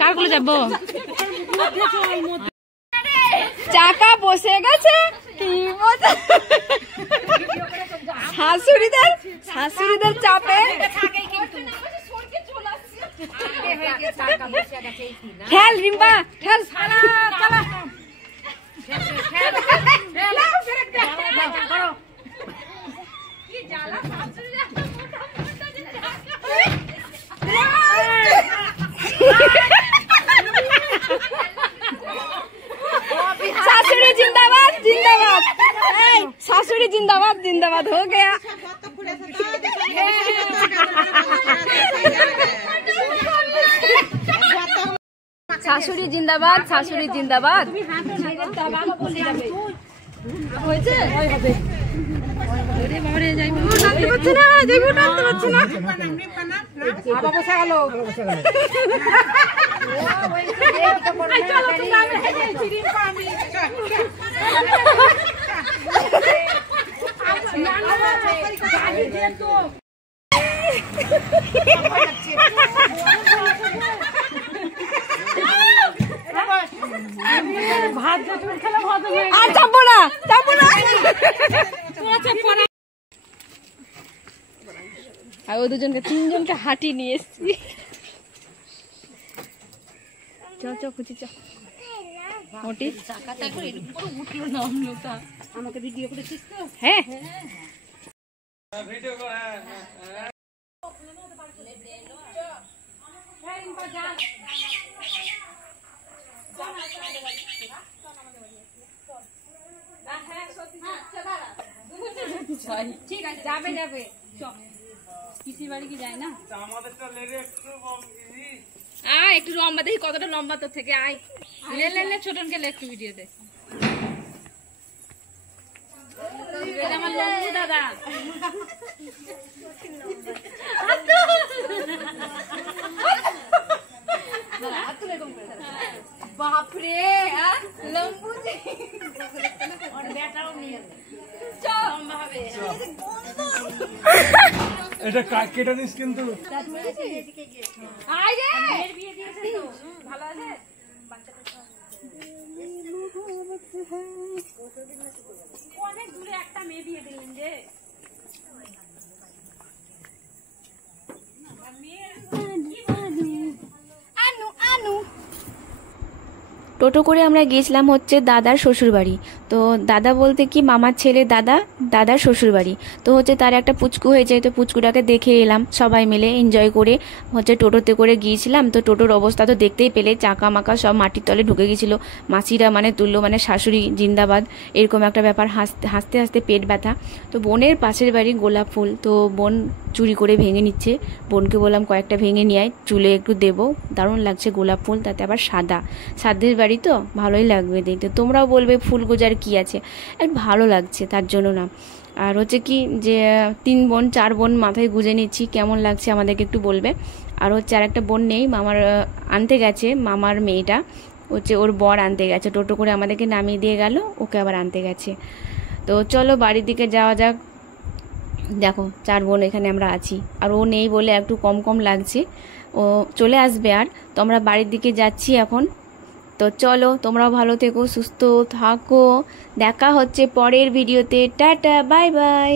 কারগুলো যাবো চাকা বসে গেছে কি মজা শাশুড়িদের চাপে খেল রিম্পা খেল सासुरी जिंदाबाद जिंदाबाद सासुरी जिंदाबाद जिंदाबाद हो गया सासुरी जिंदाबाद सासुरी जिंदाबाद আর ও দুজনকে তিনজনকে হাঁটি নিয়ে এসছি চল চল খুঁজি চল মোটি আমাকে ভিডিও করেছিস তো হ্যাঁ ঠিক আছে যাবে যাবে পিসির বাড়ি কি যায় না একটু লম্বা দেখি কতটা লম্বা তোর থেকে আয় লে ছোটনকে লে একটু ভিডিও দে আমার লম্বু দাদা বাপরে লম্বু এটা কেটে দিস কিন্তু ভালো আছে অনেক দূরে একটা মেয়ে বিয়ে দিলেন যে টোটো করে আমরা গিয়েছিলাম হচ্ছে দাদার শ্বশুরবাড়ি। তো দাদা বলতে কি মামার ছেলে দাদার শ্বশুরবাড়ি। তো হচ্ছে তার একটা পুচকু হয়েছে, তো পুচকুটাকে দেখে এলাম সবাই মিলে এনজয় করে হচ্ছে টোটোতে করে গিয়েছিলাম। তো টোটোর অবস্থা তো দেখতেই পেলে, চাকা মাকা সব মাটির তলে ঢুকে গেছিলো। মাসিরা মানে তুললো, মানে শাশুড়ি জিন্দাবাদ এরকম একটা ব্যাপার। হাসতে হাসতে পেট ব্যথা। তো বোনের পাশের বাড়ি গোলাপ ফুল, তো বোন চুরি করে ভেঙে নিচ্ছে। বোনকে বললাম কয়েকটা ভেঙে নিয়ে আয়, চুলে একটু দেবো, দারুণ লাগছে গোলাপ ফুল, তাতে আবার সাদের বাড়ি তো ভালোই লাগবে দেখতে। তোমরাও বলবে ফুল গোজার কি আছে, একটু ভালো লাগছে তার জন্য না। আর হচ্ছে কি যে 3 বোন 4 বোন মাথায় গুঁজে নিচ্ছি, কেমন লাগছে আমাদেরকে একটু বলবে। আর হচ্ছে আর একটা বোন নেই, মামার আনতে গেছে, মামার মেয়েটা হচ্ছে ওর বর আনতে গেছে, টোটো করে আমাদেরকে নামিয়ে দিয়ে গেল, ওকে আবার আনতে গেছে। তো চলো বাড়ির দিকে যাওয়া যাক। দেখো 4 বোন এখানে আমরা আছি, আর ও নেই বলে একটু কম লাগছে, ও চলে আসবে। আর তো আমরা বাড়ির দিকে যাচ্ছি এখন। তো চলো তোমরাও ভালো থেকো, সুস্থ থাকো, দেখা হচ্ছে পরের ভিডিওতে। Tata bye bye.